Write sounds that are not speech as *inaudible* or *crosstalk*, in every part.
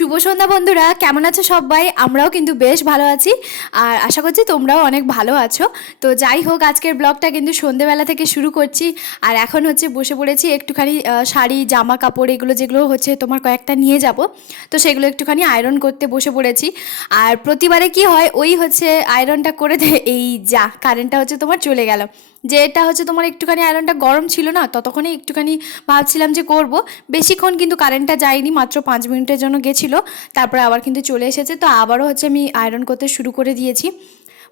শুভ সন্ধ্যা বন্ধুরা, কেমন আছো সবাই? আমরাও কিন্তু বেশ ভালো আছি। আর আশা করছি তোমরাও অনেক ভালো আছো। তো যাই হোক, আজকের ব্লগটা কিন্তু সন্ধেবেলা থেকে শুরু করছি। আর এখন হচ্ছে বসে পড়েছি একটুখানি শাড়ি জামা কাপড় এগুলো যেগুলো হচ্ছে তোমার কয়েকটা নিয়ে যাব। তো সেগুলো একটুখানি আয়রন করতে বসে পড়েছি। আর প্রতিবারে কি হয়, ওই হচ্ছে আয়রনটা করে দেয় এই যা কারেন্টটা হচ্ছে তোমার চলে গেল। যে এটা হচ্ছে তোমার একটুখানি আয়রনটা গরম ছিল না ততক্ষণে একটুখানি ভাবছিলাম যে করব। বেশিক্ষণ কিন্তু কারেন্টটা যায়নি, মাত্র পাঁচ মিনিটের জন্য গেছিল, তারপরে আবার কিন্তু চলে এসেছে। তো আবারও হচ্ছে আমি আয়রন করতে শুরু করে দিয়েছি।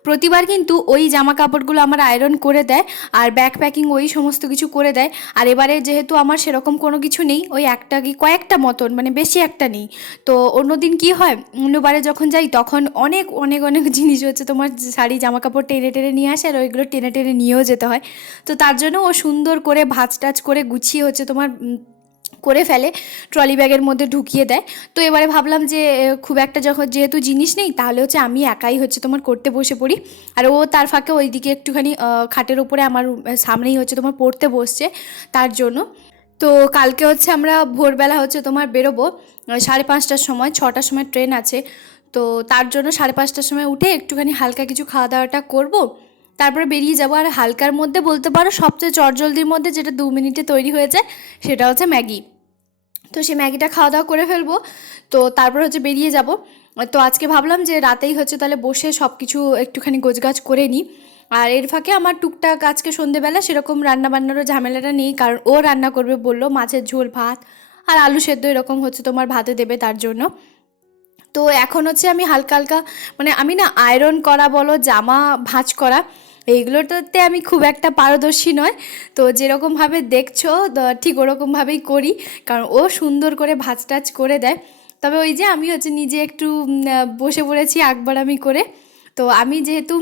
প্রতিবার কিন্তু ওই জামা কাপড়গুলো আমার আয়রন করে দেয় আর ব্যাক প্যাকিং ওই সমস্ত কিছু করে দেয়। আর এবারে যেহেতু আমার সেরকম কোনো কিছু নেই, ওই একটা কি কয়েকটা মতন মানে বেশি একটা নেই। তো অন্যদিন কি হয়, অন্যবারে যখন যাই তখন অনেক অনেক অনেক *laughs* জিনিস হচ্ছে। তোমার শাড়ি জামা কাপড় টেনে টেনে নিয়ে আসে আর ওইগুলো টেনে টেনে নিয়েও যেতে হয়। তো তার জন্য ও সুন্দর করে ভাজ টাজ করে গুছিয়ে হচ্ছে তোমার করে ফেলে ট্রলি ব্যাগের মধ্যে ঢুকিয়ে দেয়। তো এবারে ভাবলাম যে খুব একটা যখন যেহেতু জিনিস নেই, তাহলে হচ্ছে আমি একাই হচ্ছে তোমার করতে বসে পড়ি। আর ও তার ফাঁকে ওইদিকে একটুখানি খাটের উপরে আমার সামনেই হচ্ছে তোমার পড়তে বসছে তার জন্য। তো কালকে হচ্ছে আমরা ভোরবেলা হচ্ছে তোমার বেরোবো সাড়ে পাঁচটার সময়, ছটার সময় ট্রেন আছে। তো তার জন্য সাড়ে পাঁচটার সময় উঠে একটুখানি হালকা কিছু খাওয়া দাওয়াটা করব। তারপরে বেরিয়ে যাব আর হালকার মধ্যে বলতে পারো সবচেয়ে চটজলদির মধ্যে যেটা দু মিনিটে তৈরি হয়ে যায় সেটা হচ্ছে ম্যাগি। তো সেই ম্যাগিটা খাওয়া দাওয়া করে ফেলব। তো তারপর হচ্ছে বেরিয়ে যাব। তো আজকে ভাবলাম যে রাতেই হচ্ছে তাহলে বসে সব কিছু একটুখানি গোছগাছ করে নিই। আর এর ফাঁকে আমার টুকটাক আজকে সন্ধেবেলা সেরকম রান্না বান্নারও ঝামেলাটা নেই, কারণ ও রান্না করবে বলল, মাছের ঝোল, ভাত আর আলু সেদ্ধ এরকম হচ্ছে তোমার ভাতে দেবে তার জন্য। তো এখন হচ্ছে আমি হালকা হালকা মানে আমি না আয়রন করা বলো, জামা ভাঁজ করা এইগুলোতে আমি খুব একটা পারদর্শী নয়। তো যেরকমভাবে দেখছ ঠিক ওরকমভাবেই করি। কারণ ও সুন্দর করে ভাজ টাজ করে দেয়। তবে ওই যে আমি হচ্ছে নিজে একটু বসে পড়েছি একবার আমি করে। তো আমি যেহেতু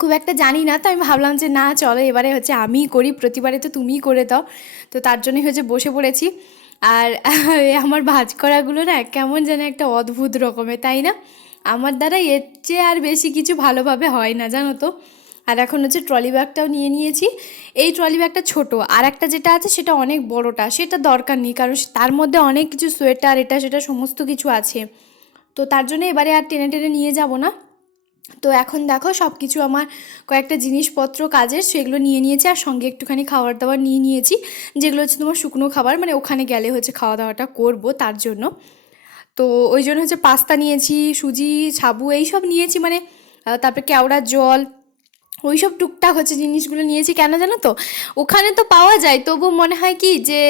খুব একটা জানি না, তো আমি ভাবলাম যে না, চলো এবারে হচ্ছে আমিই করি, প্রতিবারে তো তুমিই করে দাও। তো তার জন্যই হচ্ছে বসে পড়েছি। আর *laughs* আমার ভাজ করাগুলো না কেমন যেন একটা অদ্ভুত রকমের, তাই না? আমার দ্বারা এর চেয়ে আর বেশি কিছু ভালোভাবে হয় না, জানো তো? আর এখন হচ্ছে ট্রলি ব্যাগটাও নিয়ে নিয়েছি। এই ট্রলি ব্যাগটা ছোট, আর একটা যেটা আছে সেটা অনেক বড়টা, সেটা দরকার নেই, কারণ তার মধ্যে অনেক কিছু সোয়েটার, এটা সেটা সমস্ত কিছু আছে। তো তার জন্য এবারে আর টেনে টেনে নিয়ে যাব না। তো এখন দেখো সব কিছু আমার কয়েকটা জিনিসপত্র কাজের, সেগুলো নিয়ে নিয়েছি আর সঙ্গে একটুখানি খাবার দাবার নিয়ে নিয়েছি, যেগুলো হচ্ছে তোমার শুকনো খাবার মানে ওখানে গেলে হচ্ছে খাওয়া দাওয়াটা করব তার জন্য। তো ওই জন্য হচ্ছে পাস্তা নিয়েছি, সুজি সাবু এইসব নিয়েছি মানে তারপরে কেওড়ার জল ওইসব টুকটাক হচ্ছে জিনিসগুলো নিয়েছি, কেন জানো তো? ওখানে তো পাওয়া যায়, তবু মনে হয় কি যে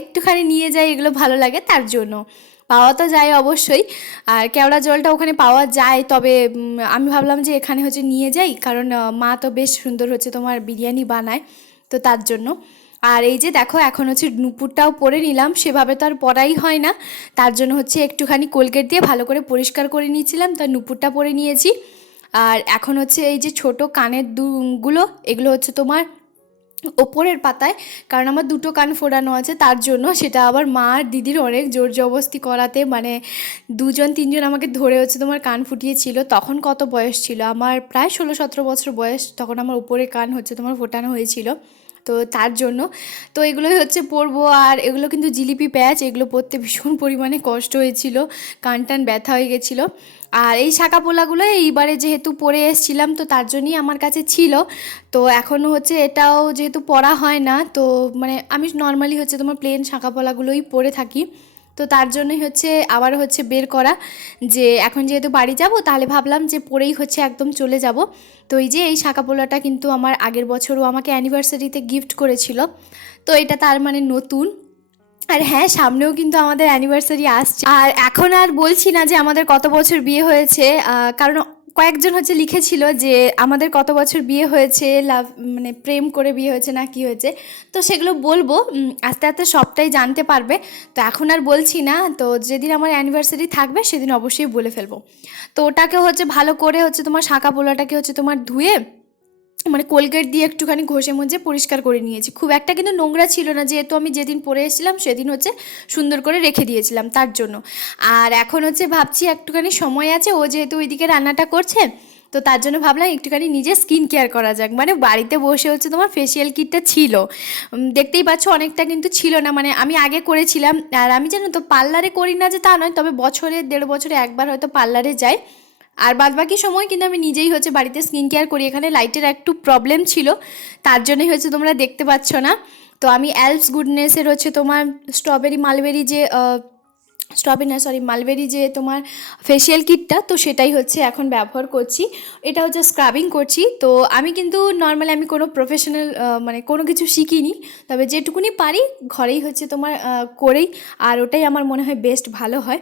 একটুখানি নিয়ে যাই, এগুলো ভালো লাগে তার জন্য। পাওয়া তো যায় অবশ্যই, আর কেওড়া জলটা ওখানে পাওয়া যায়, তবে আমি ভাবলাম যে এখানে হচ্ছে নিয়ে যাই, কারণ মা তো বেশ সুন্দর হচ্ছে তোমার বিরিয়ানি বানায়, তো তার জন্য। আর এই যে দেখো, এখন হচ্ছে নুপুরটাও পরে নিলাম, সেভাবে তো আর পরাই হয় না। তার জন্য হচ্ছে একটুখানি কোলগেট দিয়ে ভালো করে পরিষ্কার করে নিয়েছিলাম তার নুপুরটা পরে নিয়েছি। আর এখন হচ্ছে এই যে ছোট কানের দুগুলো এগুলো হচ্ছে তোমার ওপরের পাতায়, কারণ আমার দুটো কান ফোড়ানো আছে, তার জন্য সেটা আবার মা আর দিদির অনেক জোর জবস্তি করাতে মানে দুজন, তিনজন আমাকে ধরে হচ্ছে তোমার কান ফুটিয়েছিল, তখন কত বয়স ছিল? আমার প্রায় ষোলো, সতেরো বছর বয়স, তখন আমার উপরে কান হচ্ছে তোমার ফোটানো হয়েছিল। তো তার জন্য। তো এগুলোই হচ্ছে পরবো আর এগুলো কিন্তু জিলিপি প্যাচ, এগুলো পরতে ভীষণ পরিমাণে কষ্ট হয়েছিল কান টান ব্যথা হয়ে গেছিল। আর এই শাঁকা পোলাগুলো এইবারে যেহেতু পরে এসছিলাম, তো তার জন্যই আমার কাছে ছিল। তো এখনও হচ্ছে এটাও যেহেতু পরা হয় না, তো মানে আমি নর্মালি হচ্ছে তোমার প্লেন শাঁকা পোলাগুলোই পরে থাকি। তো তার জন্যই হচ্ছে আবার হচ্ছে বের করা যে এখন যেহেতু বাড়ি যাব, তাহলে ভাবলাম যে পরেই হচ্ছে একদম চলে যাব। তো এই যে এই শাঁকা পোলাটা কিন্তু আমার আগের বছরও আমাকে অ্যানিভার্সারিতে গিফট করেছিল। তো এটা তার মানে নতুন। আর হ্যাঁ সামনেও কিন্তু আমাদের অ্যানিভার্সারি আসছে। আর এখন আর বলছি না যে আমাদের কত বছর বিয়ে হয়েছে কারণ কয়েকজন হচ্ছে লিখেছিল যে আমাদের কত বছর বিয়ে হয়েছে লাভ মানে প্রেম করে বিয়ে হয়েছে না কি হয়েছে। তো সেগুলো বলব আস্তে আস্তে সবটাই জানতে পারবে। তো এখন আর বলছি না, তো যেদিন আমার অ্যানিভার্সারি থাকবে সেদিন অবশ্যই বলে ফেলব। তো ওটাকে হচ্ছে ভালো করে হচ্ছে তোমার শাঁকা পোলাটাকে হচ্ছে তোমার ধুয়ে মানে কোলগেট দিয়ে একটুখানি ঘষে মজে পরিষ্কার করে নিয়েছি। খুব একটা কিন্তু নোংরা ছিল না, যেহেতু আমি যেদিন পরে এসেছিলাম সেদিন হচ্ছে সুন্দর করে রেখে দিয়েছিলাম তার জন্য। আর এখন হচ্ছে ভাবছি একটুখানি সময় আছে, ও যেহেতু ওইদিকে রান্নাটা করছে, তো তার জন্য ভাবলাম একটুখানি নিজে স্কিন কেয়ার করা যাক। মানে বাড়িতে বসে হচ্ছে তোমার ফেসিয়াল কিটটা ছিল। দেখতেই পাচ্ছ অনেকটা কিন্তু ছিল না মানে আমি আগে করেছিলাম। আর আমি জানো তো পার্লারে করি না যে তা নয়, তবে বছরে, দেড় বছরে একবার হয়তো পার্লারে যাই। আর বাদ বাকি সময় কিন্তু আমি নিজেই হচ্ছে বাড়িতে স্কিন কেয়ার করি। এখানে লাইটের একটু প্রবলেম ছিল, তার জন্যই হচ্ছে তোমরা দেখতে পাচ্ছ না। তো আমি অ্যালপস গুডনেসের হচ্ছে তোমার স্ট্রবেরি মালবেরি যে স্ট্রবেরি না সরি মালবেরি যে তোমার ফেসিয়াল কিটটা তো সেটাই হচ্ছে এখন ব্যবহার করছি। এটা হচ্ছে স্ক্রাবিং করছি। তো আমি কিন্তু নর্মালি আমি কোনো প্রফেশনাল মানে কোনো কিছু শিখিনি। তবে যেটুকুনি পারি, ঘরেই হচ্ছে তোমার করেই। আর ওটাই আমার মনে হয় বেস্ট ভালো হয়।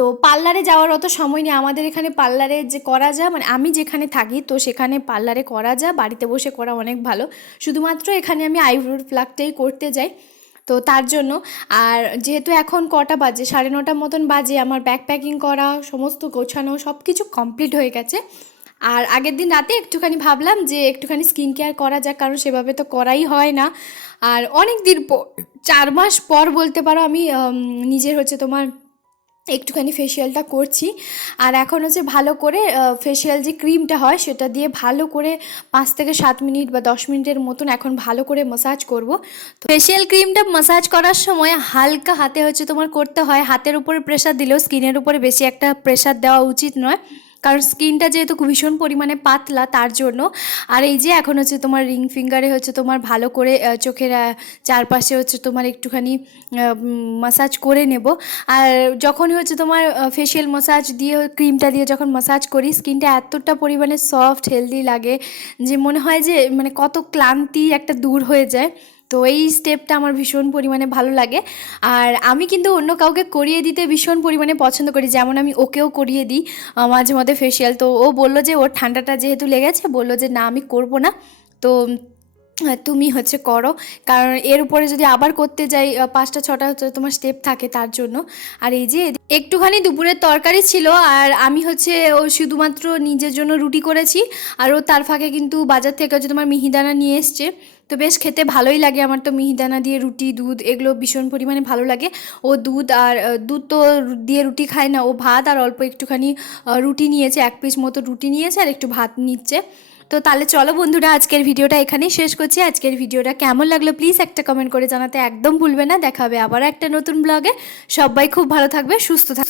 তো পার্লারে যাওয়ার অত সময় নেই। আমাদের এখানে পার্লারে যে করা যায় মানে আমি যেখানে থাকি, তো সেখানে পার্লারে করা যায়, বাড়িতে বসে করা অনেক ভালো। শুধুমাত্র এখানে আমি আইব্রোর প্লাগটাই করতে যাই, তো তার জন্য। আর যেহেতু এখন কটা বাজে, সাড়ে নটার মতন বাজে, আমার ব্যাগ প্যাকিং করা, সমস্ত গোছানো সব কিছু কমপ্লিট হয়ে গেছে। আর আগের দিন রাতে একটুখানি ভাবলাম যে একটুখানি স্কিন কেয়ার করা যাক, কারণ সেভাবে তো করাই হয় না। আর অনেক দিন পর, চার মাস পর বলতে পারো আমি নিজের হচ্ছে তোমার একটুখানি ফেসিয়ালটা করছি। আর এখন হচ্ছে ভালো করে ফেসিয়াল যে ক্রিমটা হয় সেটা দিয়ে ভালো করে পাঁচ থেকে সাত মিনিট বা দশ মিনিটের মতন এখন ভালো করে মাসাজ করব। তো ফেসিয়াল ক্রিমটা মাসাজ করার সময় হালকা হাতে হচ্ছে তোমার করতে হয়। হাতের উপরে প্রেশার দিলেও স্কিনের উপরে বেশি একটা প্রেশার দেওয়া উচিত নয়। কারণ স্কিনটা যেহেতু ভীষণ পরিমাণে পাতলা, তার জন্য। আর এই যে এখন হচ্ছে তোমার রিং ফিঙ্গারে হচ্ছে তোমার ভালো করে চোখের চারপাশে হচ্ছে তোমার একটুখানি মাসাজ করে নেব। আর যখনই হচ্ছে তোমার ফেশিয়াল মাসাজ দিয়ে ক্রিমটা দিয়ে যখন মাসাজ করি, স্কিনটা এতটা পরিমাণে সফট হেলদি লাগে যে মনে হয় যে মানে কত ক্লান্তি একটা দূর হয়ে যায়। তো এই স্টেপটা আমার ভীষণ পরিমাণে ভালো লাগে। আর আমি কিন্তু অন্য কাউকে করিয়ে দিতে ভীষণ পরিমাণে পছন্দ করি। যেমন আমি ওকেও করিয়ে দিই মাঝে মধ্যে ফেসিয়াল তো ও বলল যে, ওর ঠান্ডাটা যেহেতু লেগেছে, বলল যে, না, আমি করব না। তো তুমি হচ্ছে করো। কারণ এর উপরে যদি আবার করতে যাই পাঁচটা, ছটা হচ্ছে তোমার স্টেপ থাকে তার জন্য। আর এই যে, একটুখানি দুপুরের তরকারি ছিল, আর আমি হচ্ছে, ও শুধুমাত্র নিজের জন্য রুটি করেছি। আর ও তার ফাঁকে কিন্তু বাজার থেকে হচ্ছে তোমার মিহিদানা নিয়ে এসছে। তো বেশ খেতে ভালোই লাগে আমার তো মিহিদানা দিয়ে রুটি, দুধ এগুলো ভীষণ পরিমাণে ভালো লাগে। ও দুধ আর দুধ তো দিয়ে রুটি খায় না, ও ভাত আর অল্প একটুখানি রুটি নিয়েছে, এক পিস মতো রুটি নিয়েছে আর একটু ভাত নিচ্ছে। তো তাহলে চলো বন্ধুরা, আজকের ভিডিওটা এখানেই শেষ করছি। আজকের ভিডিওটা কেমন লাগল প্লিজ একটা কমেন্ট করে জানাতে একদম ভুলবে না। দেখাবে আবার একটা নতুন ব্লগে সবাই খুব ভালো থাকবে, সুস্থ থাকবে